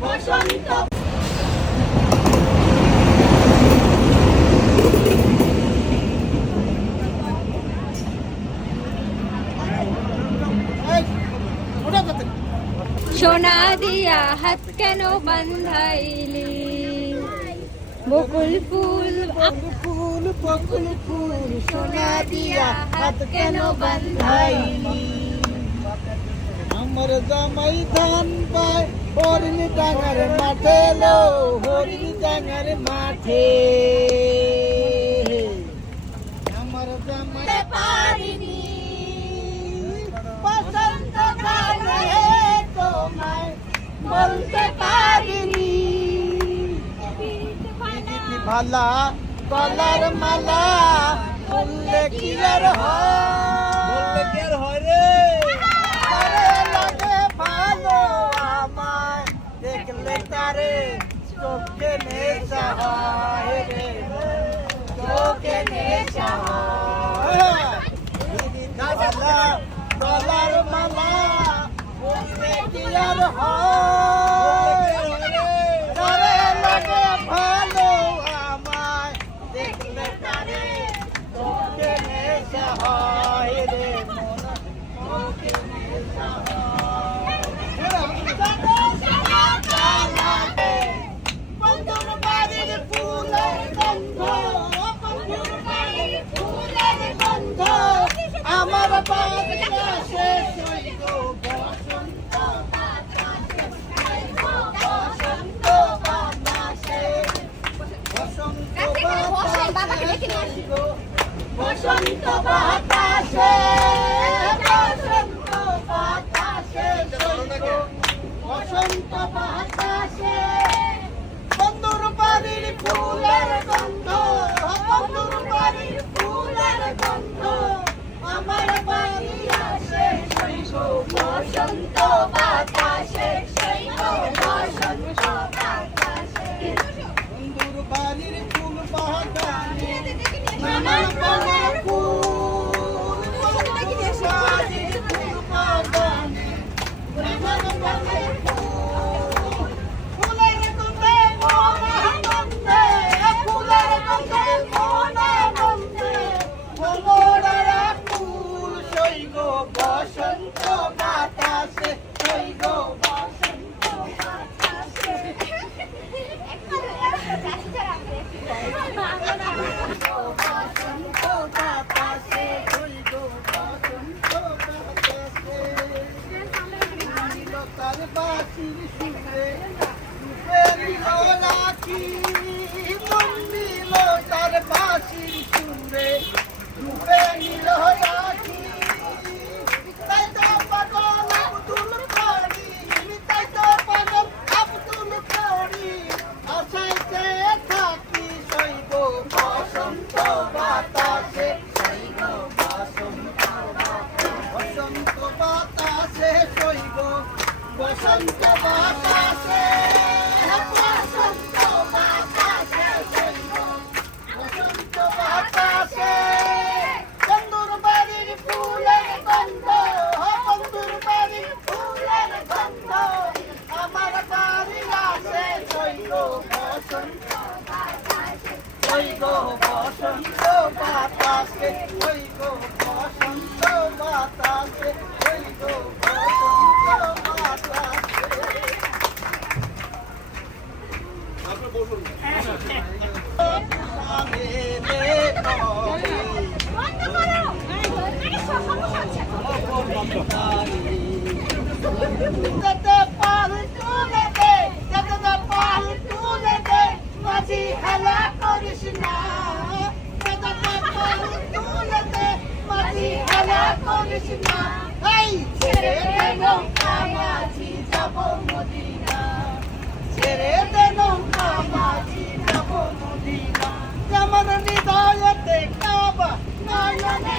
বসন্ত সোনা দিয়া হাত কেন বান্ধাইলি বকুল ফুল ফুল বকুল ফুল সোনা দিয়া হাত কেন বান্ধাইলি আমার জামাই ধান পায় হরিণ ডাঙার মাঠে লো হরিণ ডাঙার মাঠে আমার জামাই পারিনি বসন্ত কালে তোমায় বলতে পারিনি ভালা গলার মালা বললে কি আর হয় রে তারে লাগে ভালো আমায় দেখলে তারে চোখে নেশা হয় রে চোখে নেশা হয় ভালা গলার মালা বললে কি আর হয় তারে লাগে ভালো আমায় দেখলে তারে চোখে নেশা হয় রে মন চোখে নেশা বন্ধুর বাড়ির ফুলের গন্ধ বন্ধুর বাড়ির ফুলের গন্ধ আমার বাড়ির আসে সৈগ বসন্ত বসন্ত বাতাসে বসন্ত বসন্ত বাতাসে বসন্ত বাতাসে বসন্ত বাতাসে বন্ধুর বাড়ির ফুলের গন্ধ বন্ধুর বাড়ির ফুলের গন্ধ আমার বাড়ি আসে সৈগ বসন্ত বাতাসে সৈগ বসন্ত বাতাসে বন্ধুর বাড়ির ফুল বাগানে নানা রঙের ফুল বন্ধুর বাড়ির ফুল বাগানে নানা রঙের ফুল ফুলের গন্ধে মন আনন্দে ফুলের গন্ধে মন আনন্দে ভ্রমরার ফুল সৈগ বসন্ত বাতাসে সৈগ বসন্ত বাতাসে বসন্ত বাতাসে সৈগ বসন্ত বাতাসে নীল তার বাঁশির সুরে রূপে নীল রাখি মন নীল তার বাঁশির সুরে রূপে নীল রাখি তাই তো পাগল আব্দুল করিম তাই তো পাগল আব্দুল করিম আশাইতে থাকি সৈগ বসন্ত বাতাসে সৈগ বসন্ত বসন্ত বাতাসে সৈগ বসন্ত বাতাসে বসন্ত বাতাসে সৈগ বসন্ত বাতাসে বন্ধুর বাড়ির ফুলের গন্ধ বন্ধুর বাড়ির ফুলের গন্ধ আমার বাড়ি আসে সৈগ বসন্ত বাতাসে সৈগ বসন্ত বাতাসে সৈগ বসন্ত বাতাসে সৈগ বসন্ত বাতাসে পাল তুলে দে পাল তুলে দে মাঝি খেলা করিস না পাল তুলে দে মাঝি খেলা করিস না এই ছেড়ে দে নৌকা মাঝি যাব মদিনা ছেড়ে দে নৌকা মাঝি যাব মদিনা যেমন হৃদয়তে কাবা নয়নে